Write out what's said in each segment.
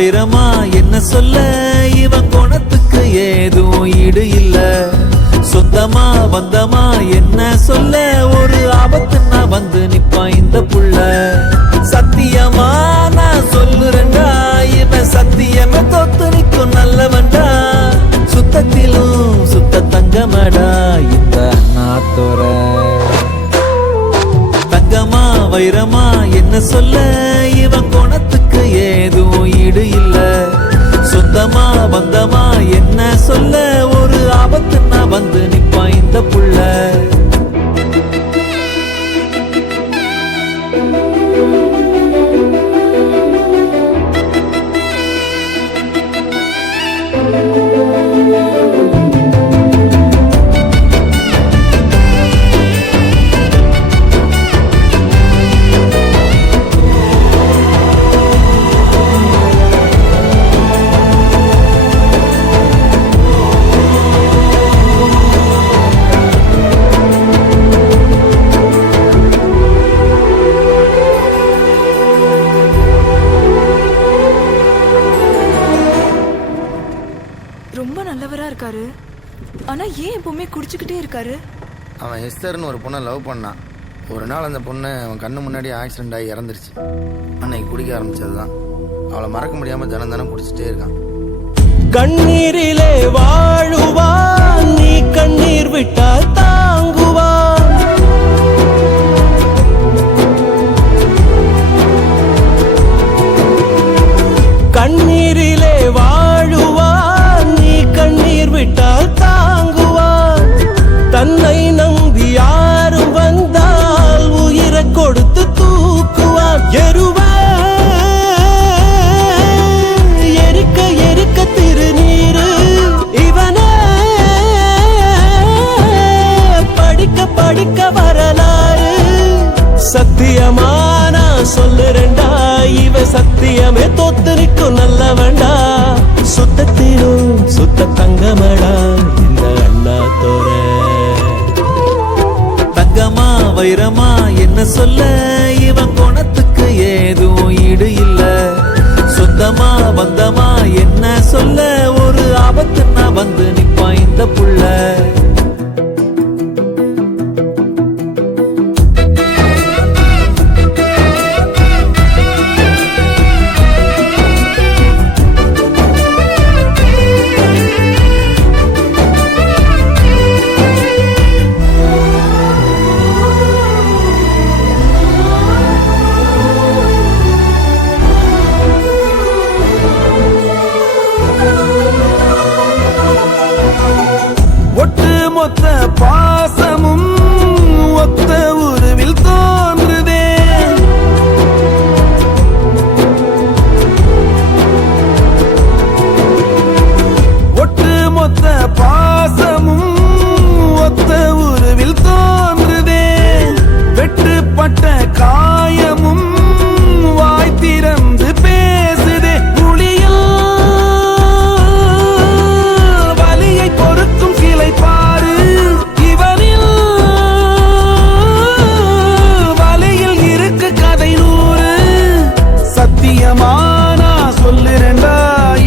வைரமா என்ன சொல்ல, இவன் குணத்துக்கு ஏதும் ஈடு இல்ல. சொந்தமா வந்தமா என்ன சொல்ல, ஒரு ஆபத்துன்னா வந்து நிப்பான் இந்த புள்ள. சத்தியமா நான் சொல்லுறேன்டா, இவன் சத்தியமே தோத்து நிற்கும் நல்லவன்டா. சுத்தத்திலும் சுத்த தங்கமடா இந்த அண்ணாத்தோர. தங்கமா வைரமா என்ன சொல்ல, இவன் குணத்துக்கு ஏதும் ஈடு இல்ல. சொந்தமா வந்தமா என்ன சொல்ல, ஒரு ஆபத்துன்னா வந்து நிப்பான் இந்த புள்ள. ரொம்ப நல்லவரா இருக்காரு. ஆனா ஏன் எப்பவுமே குடிச்சுக்கிட்டே இருக்காரு? அவன் எஸ்தர்னு ஒரு பொண்ணை லவ் பண்ணான். ஒரு நாள் அந்த பொண்ணு அவன் கண்ணு முன்னாடி ஆக்சிடென்ட் ஆகி இறந்துருச்சு. அன்னைக்கு குடிக்க ஆரம்பிச்சதுதான். அவளை மறக்க முடியாம தினம் தினம் குடிச்சிட்டே இருக்கான். கண்ணீரிலே வாழுவான், நீ கண்ணீர் விட்டால் தாங்குவான். கண்ணீரிலே வாழுவான், நீ கண்ணீர் விட்டால் தாங்குவான். தன்னை நம்பி யாரும் வந்தால் உயிரை கொடுத்து தூக்குவான். எரிக்க எரிக்க திருநீரு இவனே, படிக்க படிக்க வரலாறு. சத்தியமானா சொல்லுறேன்டா, இவ சத்தியமே தோத்து நிற்கும் நல்லவன்டா. சுத்தத்திலும் சுத்த தங்கமடா இந்த அண்ணாத்தோர. தங்கமா வைரமா என்ன சொல்ல, இவன் குணத்துக்கு ஏதும் ஈடு இல்ல. சொந்தமா வந்தமா என்ன சொல்ல, ஒரு ஆபத்துன்னா வந்து நிப்பான் இந்த புள்ள. ஒட்டுமொத்த பாசமும் ஒத்த உருவில் தோன்றுதே. ஒட்டுமொத்த பாசமும் ஒத்த உருவில் தோன்றுதே. வெட்டுப்பட்ட காயமும் வாய் திறந்து பேசுதே. புலியில் வலியை பொறுக்கும் சிலை பாரு, இவனில் வலியில் இருக்கு கதை நூறு. சத்தியமானா சொல்லுறேன்டா,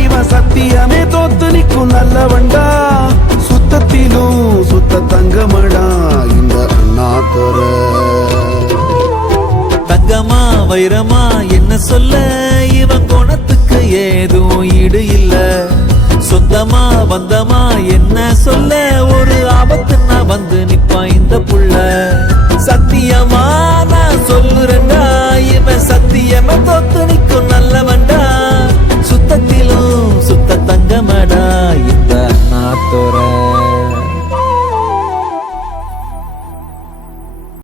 இவன் சத்தியமே தோத்து நிற்கும் நல்லவன்டா. சுத்தத்திலும் சுத்த தங்கமடா இந்த அண்ணாத்தோர. தங்கமா வைரமா என்ன சொல்ல, இவன் குணத்துக்கு ஏதும் ஈடு இல்ல. சொந்தமா வந்தமா என்ன சொல்ல, ஒரு ஆபத்து